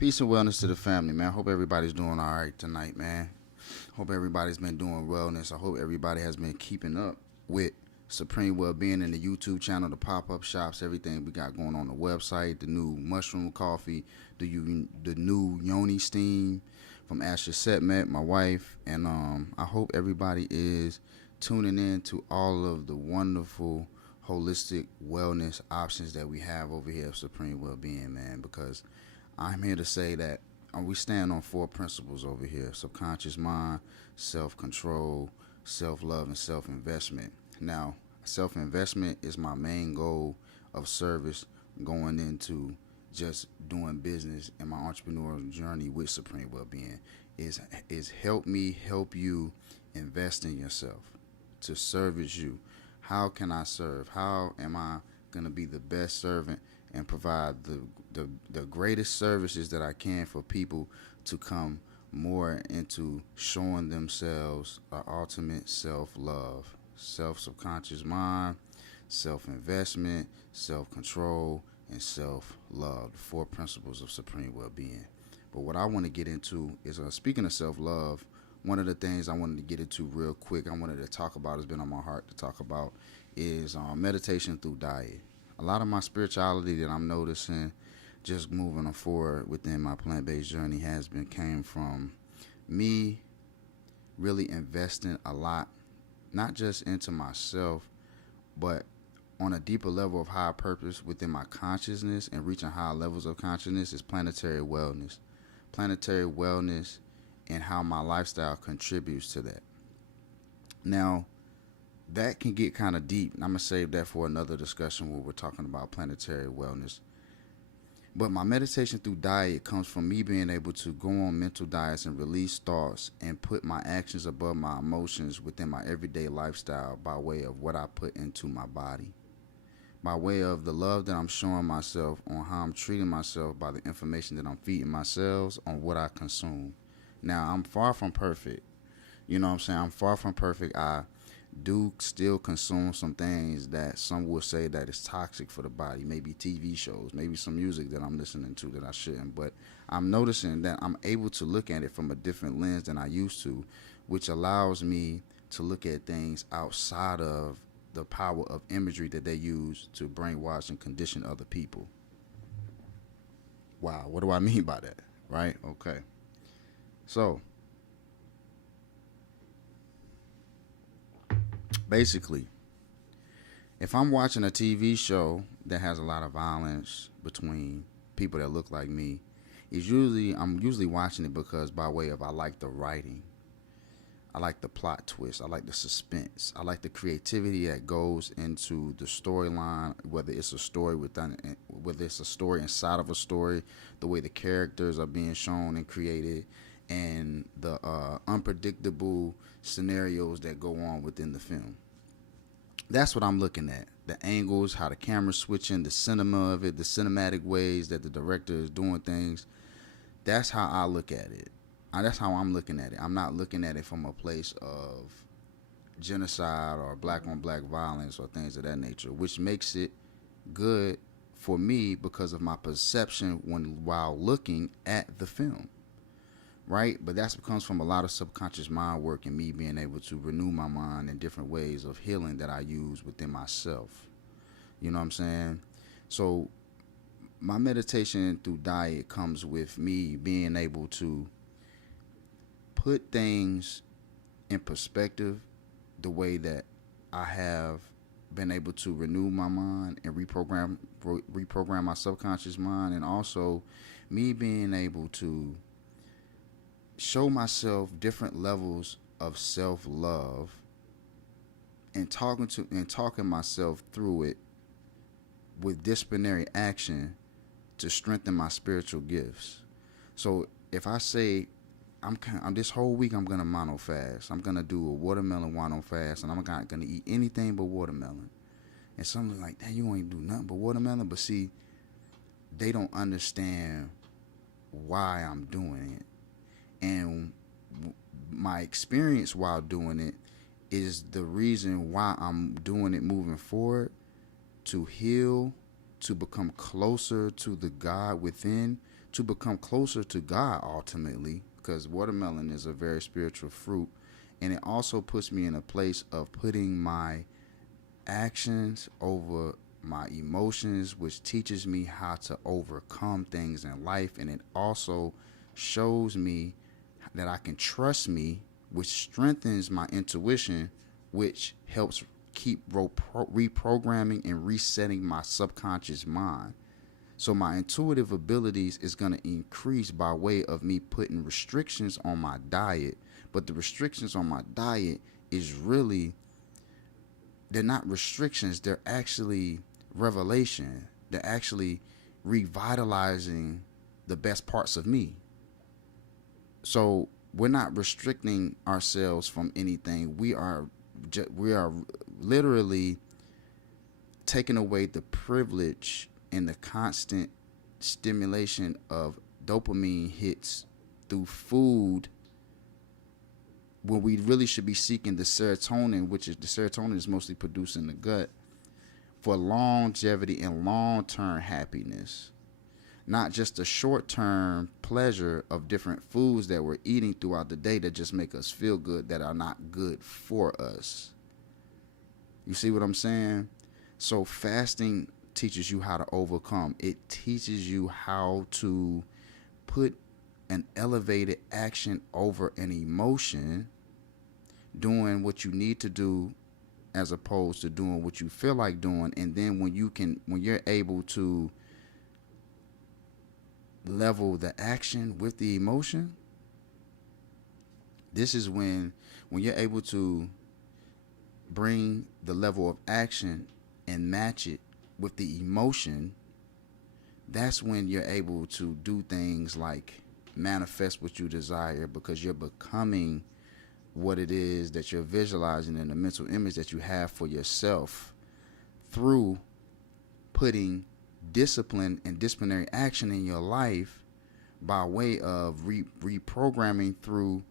Peace and wellness to the family, man. Hope everybody's doing all right tonight, man. Hope everybody's been doing wellness. I hope everybody has been keeping up with Supreme Wellbeing in the YouTube channel, the pop-up shops, everything we got going on the website, the new mushroom coffee, the new yoni steam from Asher Setmet, my wife, and I hope everybody is tuning in to all of the wonderful holistic wellness options that we have over here at Supreme Wellbeing, man, because I'm here to say that we stand on four principles over here: subconscious mind, self control, self love, and self investment. Now, self investment is my main goal of service going into just doing business in my entrepreneurial journey with Supreme Wellbeing is help me help you invest in yourself to service you. How can I serve? How am I going to be the best servant and provide the greatest services that I can for people to come more into showing themselves our ultimate self-love, self-subconscious mind, self-investment, self-control, and self-love, the four principles of supreme well-being. But what I want to get into is, speaking of self-love, one of the things I wanted to get into real quick, I wanted to talk about, has been on my heart to talk about, is meditation through diet. A lot of my spirituality that I'm noticing just moving forward within my plant-based journey came from me really investing a lot, not just into myself, but on a deeper level of higher purpose within my consciousness and reaching higher levels of consciousness is planetary wellness. Planetary wellness and how my lifestyle contributes to that. Now, that can get kind of deep. I'm going to save that for another discussion where we're talking about planetary wellness. But my meditation through diet comes from me being able to go on mental diets and release thoughts and put my actions above my emotions within my everyday lifestyle by way of what I put into my body, by way of the love that I'm showing myself on how I'm treating myself by the information that I'm feeding myself on what I consume. Now, I'm far from perfect. You know what I'm saying? I'm far from perfect. I do still consume some things that some will say that is toxic for the body, maybe TV shows, maybe some music that I'm listening to that I shouldn't. But I'm noticing that I'm able to look at it from a different lens than I used to, which allows me to look at things outside of the power of imagery that they use to brainwash and condition other people. Wow, what do I mean by that? Right? Okay. So, basically, if I'm watching a TV show that has a lot of violence between people that look like me, I'm usually watching it because by way of I like the writing, I like the plot twist, I like the suspense, I like the creativity that goes into the storyline, whether it's a story whether it's a story inside of a story, the way the characters are being shown and created, and the unpredictable scenarios that go on within the film. That's what I'm looking at. The angles, how the camera's switching, the cinema of it, the cinematic ways that the director is doing things. That's how I look at it. That's how I'm looking at it. I'm not looking at it from a place of genocide or black on black violence or things of that nature, which makes it good for me because of my perception while looking at the film. Right? But that comes from a lot of subconscious mind work and me being able to renew my mind in different ways of healing that I use within myself. You know what I'm saying? So my meditation through diet comes with me being able to put things in perspective the way that I have been able to renew my mind and reprogram my subconscious mind, and also me being able to show myself different levels of self-love and talking myself through it with disciplinary action to strengthen my spiritual gifts. So if I say I'm this whole week I'm gonna mono fast, I'm gonna do a watermelon mono fast, and I'm not gonna eat anything but watermelon. And something like that, you ain't do nothing but watermelon. But see, they don't understand why I'm doing it. And my experience while doing it is the reason why I'm doing it moving forward, to heal, to become closer to the God within, to become closer to God ultimately, because watermelon is a very spiritual fruit. And it also puts me in a place of putting my actions over my emotions, which teaches me how to overcome things in life. And it also shows me that I can trust me, which strengthens my intuition, which helps keep reprogramming and resetting my subconscious mind. So my intuitive abilities is going to increase by way of me putting restrictions on my diet. But the restrictions on my diet is really, they're not restrictions, they're actually revelation. They're actually revitalizing the best parts of me. So we're not restricting ourselves from anything. We are literally taking away the privilege and the constant stimulation of dopamine hits through food, when we really should be seeking the serotonin, which is the serotonin is mostly produced in the gut, for longevity and long-term happiness, not just the short-term pleasure of different foods that we're eating throughout the day that just make us feel good, that are not good for us. You see what I'm saying? So fasting teaches you how to overcome. It teaches you how to put an elevated action over an emotion, doing what you need to do as opposed to doing what you feel like doing. And then when you're able to level the action with the emotion, this is when you're able to bring the level of action and match it with the emotion. That's when you're able to do things like manifest what you desire, because you're becoming what it is that you're visualizing in the mental image that you have for yourself through putting discipline and disciplinary action in your life by way of reprogramming through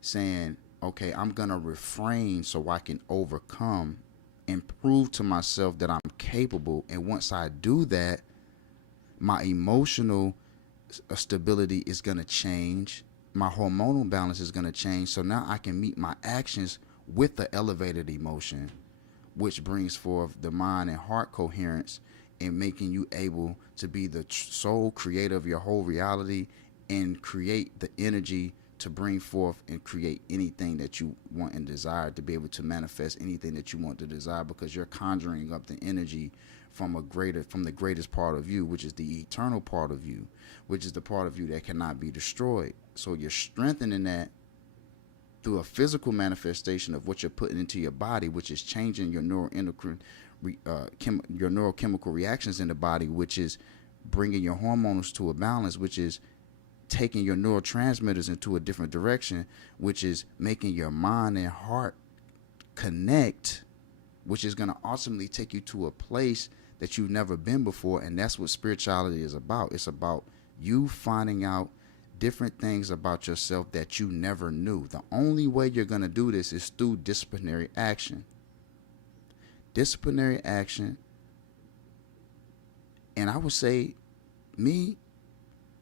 saying, okay, I'm going to refrain so I can overcome and prove to myself that I'm capable. And once I do that, my emotional stability is going to change. My hormonal balance is going to change. So now I can meet my actions with the elevated emotion, which brings forth the mind and heart coherence and making you able to be the sole creator of your whole reality and create the energy to bring forth and create anything that you want and desire, to be able to manifest anything that you want to desire, because you're conjuring up the energy from the greatest part of you, which is the eternal part of you, which is the part of you that cannot be destroyed. So you're strengthening that through a physical manifestation of what you're putting into your body, which is changing your neuroendocrine, your neurochemical reactions in the body, which is bringing your hormones to a balance, which is taking your neurotransmitters into a different direction, which is making your mind and heart connect, which is going to ultimately take you to a place that you've never been before. And that's what spirituality is about. It's about you finding out different things about yourself that you never knew. The only way you're going to do this is through disciplinary action. Disciplinary action. And I would say,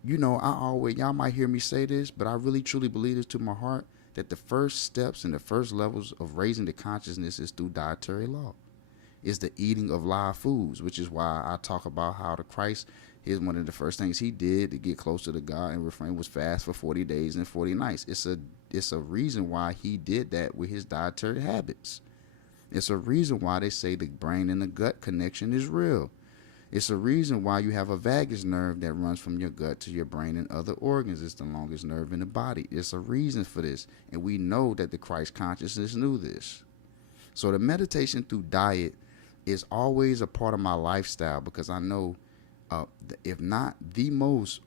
y'all might hear me say this, but I really truly believe this to my heart, that the first steps and the first levels of raising the consciousness is through dietary law. Is the eating of live foods, which is why I talk about how the Christ, here's one of the first things he did to get closer to God and refrain was fast for 40 days and 40 nights. It's a reason why he did that with his dietary habits. It's a reason why they say the brain and the gut connection is real. It's a reason why you have a vagus nerve that runs from your gut to your brain and other organs. It's the longest nerve in the body. It's a reason for this. And we know that the Christ consciousness knew this. So the meditation through diet is always a part of my lifestyle, because I know if not the most,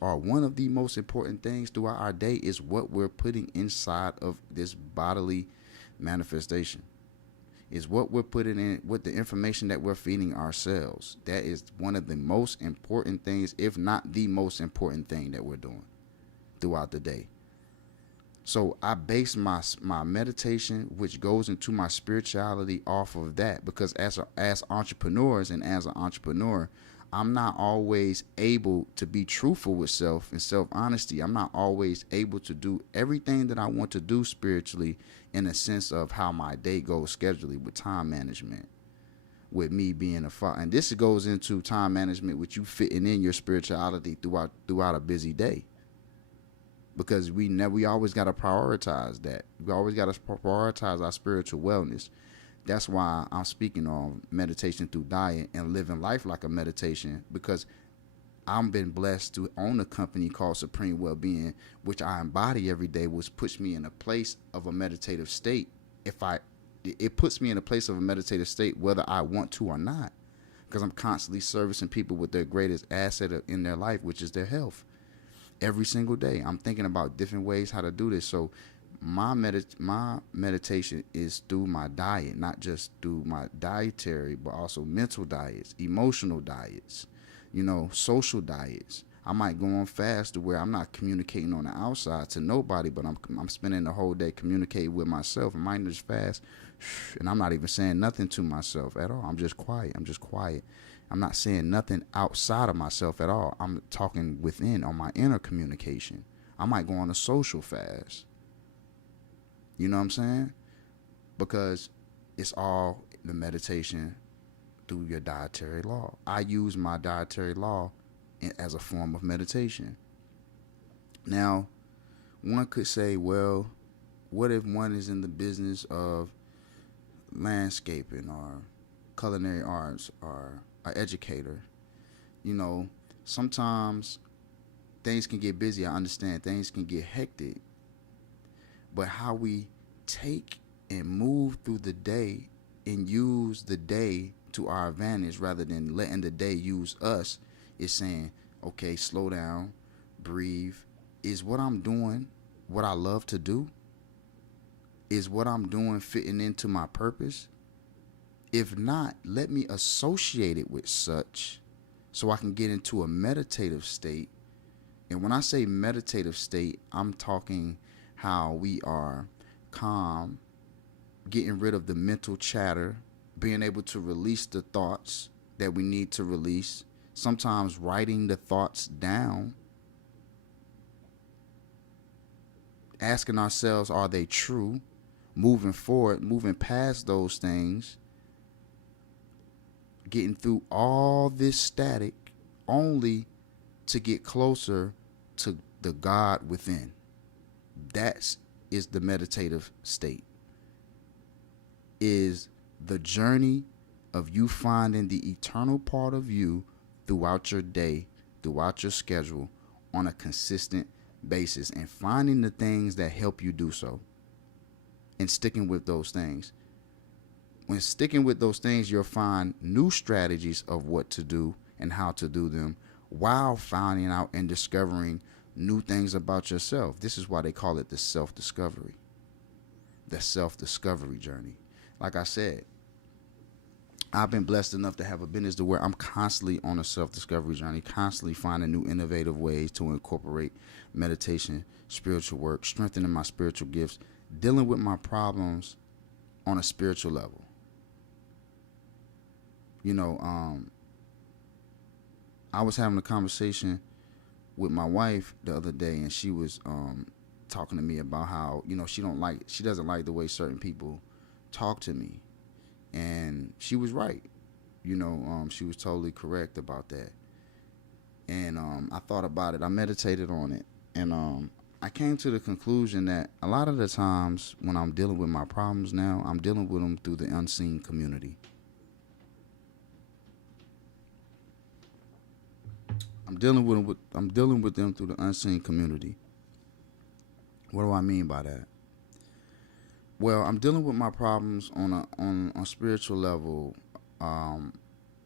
or one of the most important things throughout our day is what we're putting inside of this bodily manifestation. Is what we're putting in, with the information that we're feeding ourselves. That is one of the most important things, if not the most important thing that we're doing throughout the day. So I base my meditation, which goes into my spirituality, off of that, because as entrepreneurs and as an entrepreneur, I'm not always able to be truthful with self and self honesty. I'm not always able to do everything that I want to do spiritually in a sense of how my day goes schedulally with time management, with me being a father. And this goes into time management with you fitting in your spirituality throughout a busy day. Because we always got to prioritize that. We always got to prioritize our spiritual wellness. That's why I'm speaking on meditation through diet and living life like a meditation, because I've been blessed to own a company called Supreme Wellbeing, which I embody every day, which puts me in a place of a meditative state. It puts me in a place of a meditative state whether I want to or not, because I'm constantly servicing people with their greatest asset in their life, which is their health. Every single day, I'm thinking about different ways how to do this. So my meditation is through my diet, not just through my dietary, but also mental diets, emotional diets, social diets. I might go on fast to where I'm not communicating on the outside to nobody, but I'm spending the whole day communicating with myself. I might just fast, and I'm not even saying nothing to myself at all. I'm just quiet. I'm not saying nothing outside of myself at all. I'm talking within on my inner communication. I might go on a social fast. You know what I'm saying? Because it's all the meditation through your dietary law. I use my dietary law as a form of meditation. Now, one could say, well, what if one is in the business of landscaping or culinary arts or an educator? Sometimes things can get busy. I understand things can get hectic. But how we take and move through the day and use the day to our advantage rather than letting the day use us is saying, okay, slow down, breathe. Is what I'm doing what I love to do? Is what I'm doing fitting into my purpose? If not, let me associate it with such so I can get into a meditative state. And when I say meditative state, I'm talking how we are calm, getting rid of the mental chatter, being able to release the thoughts that we need to release, sometimes writing the thoughts down, asking ourselves, are they true? Moving forward, moving past those things, getting through all this static only to get closer to the God within. That is the meditative state. Is the journey of you finding the eternal part of you throughout your day, throughout your schedule, on a consistent basis, and finding the things that help you do so and sticking with those things. When sticking with those things, you'll find new strategies of what to do and how to do them while finding out and discovering new things about yourself. This is why they call it the self-discovery journey. Like I said, I've been blessed enough to have a business to where I'm constantly on a self-discovery journey, constantly finding new innovative ways to incorporate meditation, spiritual work, strengthening my spiritual gifts, dealing with my problems on a spiritual level. I was having a conversation with my wife the other day, and she was talking to me about how she doesn't like the way certain people talk to me, and she was right. She was totally correct about that. And I thought about it. I meditated on it, and I came to the conclusion that a lot of the times when I'm dealing with my problems now, I'm dealing with them through the unseen community. I'm dealing with them through the unseen community. What do I mean by that? Well, I'm dealing with my problems on a spiritual level,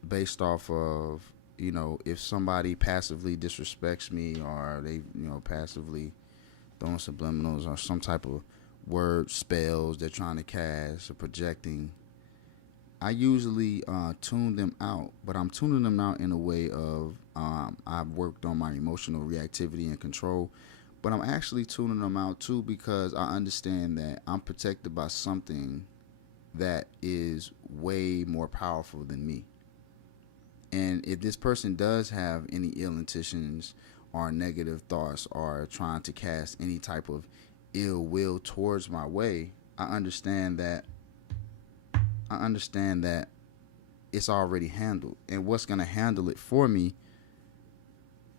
based off of if somebody passively disrespects me, or they passively throwing subliminals or some type of word spells they're trying to cast or projecting. I usually tune them out, but I'm tuning them out in a way of I've worked on my emotional reactivity and control, but I'm actually tuning them out too because I understand that I'm protected by something that is way more powerful than me. And if this person does have any ill intentions or negative thoughts or trying to cast any type of ill will towards my way, I understand that it's already handled. And what's going to handle it for me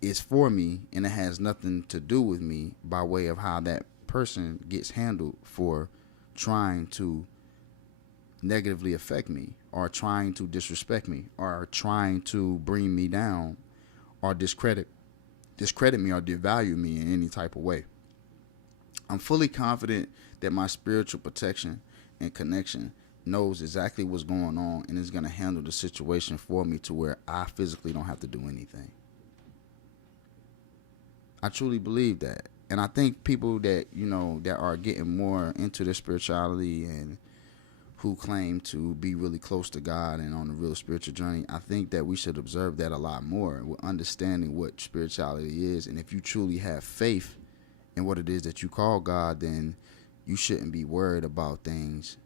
is for me, and it has nothing to do with me by way of how that person gets handled for trying to negatively affect me or trying to disrespect me or trying to bring me down or discredit me or devalue me in any type of way. I'm fully confident that my spiritual protection and connection knows exactly what's going on and is going to handle the situation for me to where I physically don't have to do anything. I truly believe that. And I think people that, that are getting more into their spirituality and who claim to be really close to God and on a real spiritual journey, I think that we should observe that a lot more with understanding what spirituality is. And if you truly have faith in what it is that you call God, then you shouldn't be worried about things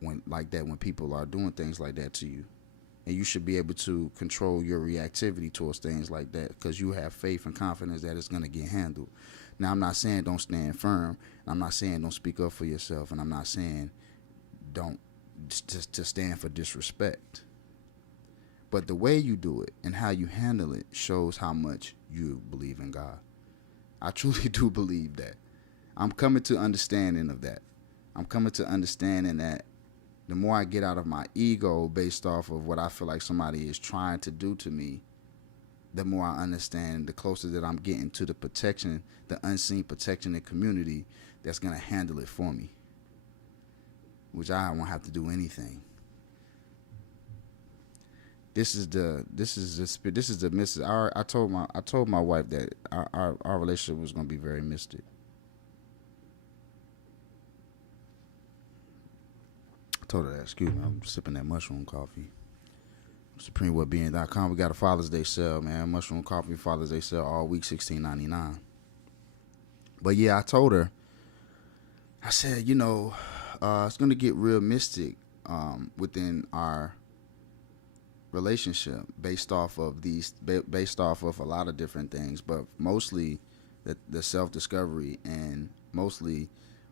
when people are doing things like that to you. And you should be able to control your reactivity towards things like that because you have faith and confidence that it's going to get handled. Now, I'm not saying don't stand firm. I'm not saying don't speak up for yourself. And I'm not saying don't just to stand for disrespect. But the way you do it and how you handle it shows how much you believe in God. I truly do believe that. I'm coming to understanding of that. I'm coming to understanding that the more I get out of my ego based off of what I feel like somebody is trying to do to me, the more I understand, the closer that I'm getting to the protection, the unseen protection and community that's going to handle it for me, which I won't have to do anything. This is the message. I told my wife that our relationship was going to be very mystic. I told her that. Excuse me, I'm sipping that mushroom coffee. SupremeWellbeing.com. We got a Father's Day sale, man. Mushroom coffee Father's Day sale all week, $16.99. But yeah, I told her. I said, it's gonna get real mystic within our relationship based off of a lot of different things, but mostly the self-discovery and mostly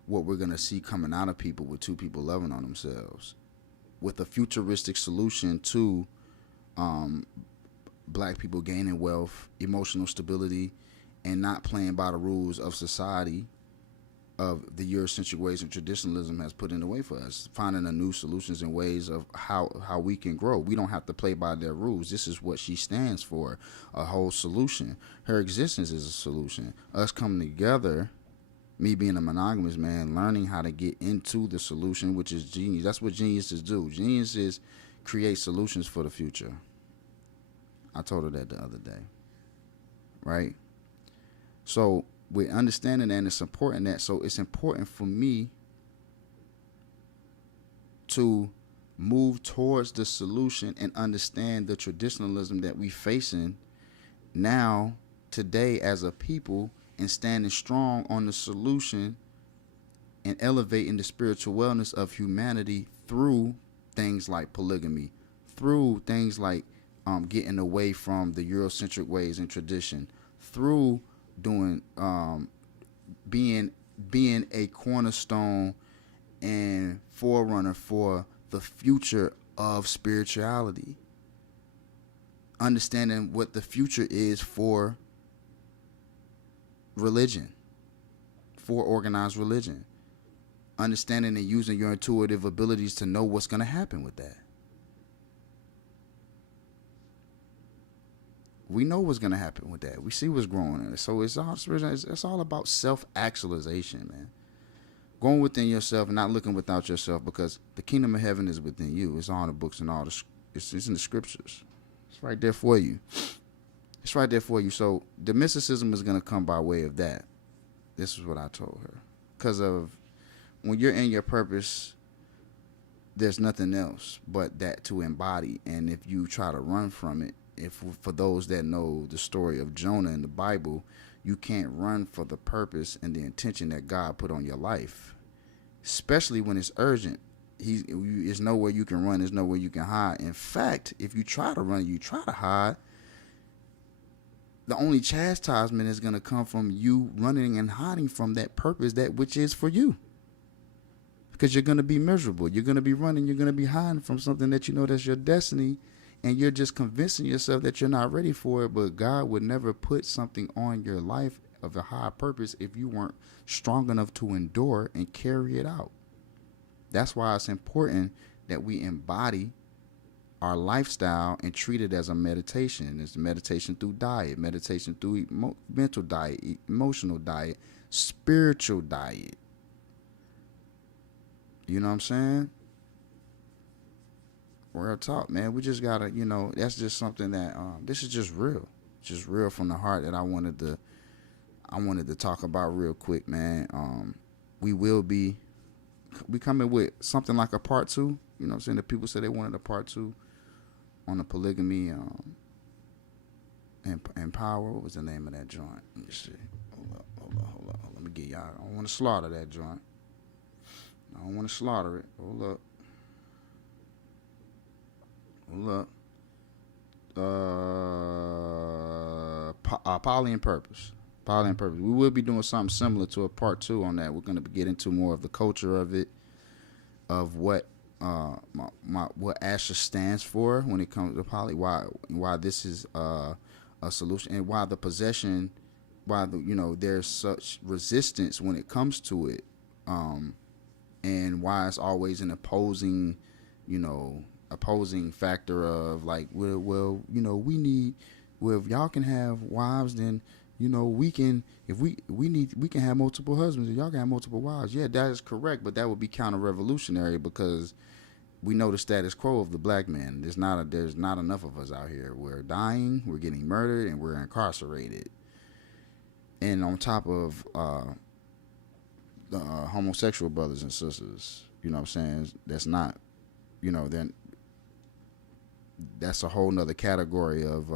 what we're going to see coming out of people with two people loving on themselves with a futuristic solution to black people gaining wealth, emotional stability, and not playing by the rules of society of the Eurocentric ways and traditionalism has put in the way for us, finding a new solutions and ways of how we can grow. We don't have to play by their rules. This is what she stands for, a whole solution. Her existence is a solution. Us coming together, me being a monogamous man, learning how to get into the solution, which is genius. That's what geniuses do. Geniuses create solutions for the future. I told her that the other day, right? So we're understanding that, and it's important that. So it's important for me to move towards the solution and understand the traditionalism that we facing now today as a people, and standing strong on the solution and elevating the spiritual wellness of humanity through things like polygamy, through things like getting away from the Eurocentric ways and tradition, through doing being a cornerstone and forerunner for the future of spirituality, understanding what the future is for religion, for organized religion, understanding and using your intuitive abilities to know what's going to happen with that. We know what's going to happen with that. We see what's growing in it. So it's all about self-actualization, man. Going within yourself and not looking without yourself, because the kingdom of heaven is within you. It's all in the books and it's in the scriptures. It's right there for you. It's right there for you. So the mysticism is going to come by way of that. This is what I told her. Because of when you're in your purpose, there's nothing else but that to embody. And if you try to run from it, for those that know the story of Jonah in the Bible, you can't run for the purpose and the intention that God put on your life, especially when it's urgent. There's nowhere you can run. There's nowhere you can hide. In fact, if you try to run, you try to hide, the only chastisement is going to come from you running and hiding from that purpose, that which is for you. Because you're going to be miserable. You're going to be running. You're going to be hiding from something that you know that's your destiny. And you're just convincing yourself that you're not ready for it. But God would never put something on your life of a high purpose if you weren't strong enough to endure and carry it out. That's why it's important that we embody our lifestyle and treat it as a meditation. It's meditation through diet, meditation through mental diet, emotional diet, spiritual diet. You know what I'm saying? Real talk, man. We just gotta, that's just something that this is just real, from the heart that I wanted to talk about real quick, man. We coming with something like a part 2. You know what I'm saying? The people said they wanted a part 2 on the polygamy and power. What was the name of that joint? Let me see. Hold up. Let me get y'all. I don't want to slaughter that joint. I don't want to slaughter it. Hold up. Poly and purpose. Poly and purpose. We will be doing something similar to a part 2 on that. We're going to get into more of the culture of it, of what what Asher stands for when it comes to poly. Why this is a solution, and why the possession, there's such resistance when it comes to it, and why it's always an opposing factor of like, well, if y'all can have wives, then we can, if we can have multiple husbands, and y'all can have multiple wives. Yeah, that is correct, but that would be counter-revolutionary, because we know the status quo of the black man. There's not enough of us out here. We're dying, we're getting murdered, and we're incarcerated. And on top of the homosexual brothers and sisters, you know what I'm saying? That's not, then that's a whole nother category of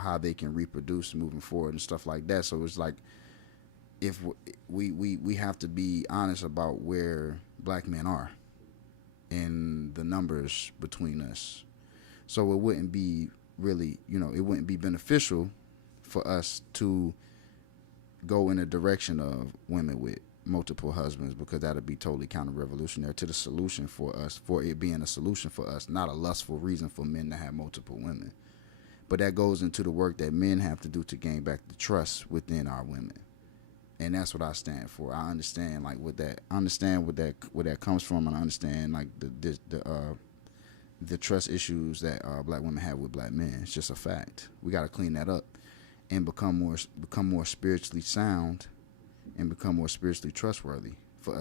how they can reproduce moving forward and stuff like that. So it's like, if we have to be honest about where black men are and the numbers between us. So it wouldn't be really, it wouldn't be beneficial for us to go in a direction of women with multiple husbands, because that would be totally counter-revolutionary to the solution for us, for it being a solution for us, not a lustful reason for men to have multiple women. But that goes into the work that men have to do to gain back the trust within our women. And that's what I stand for. I understand where that comes from, and I understand like the trust issues that black women have with black men. It's just a fact. We got to clean that up and become more spiritually sound, and become more spiritually trustworthy for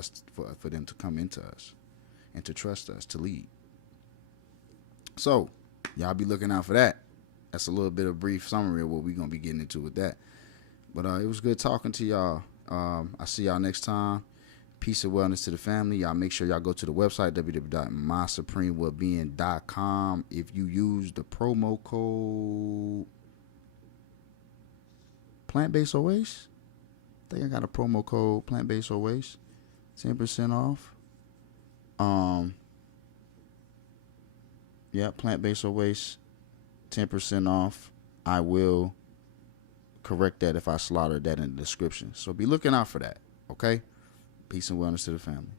them to come into us and to trust us to lead. So y'all be looking out for that. That's a little bit of brief summary of what we're going to be getting into with that. But it was good talking to y'all. I see y'all next time. Peace and wellness to the family. Y'all make sure y'all go to the website, www.mysupremewellbeing.com. If you use the promo code Plant-Based Oasis, I think I got a promo code Plant-Based Oasis, 10% off. Plant-Based Oasis, 10% off. I will correct that if I slaughtered that in the description. So be looking out for that, okay? Peace and wellness to the family.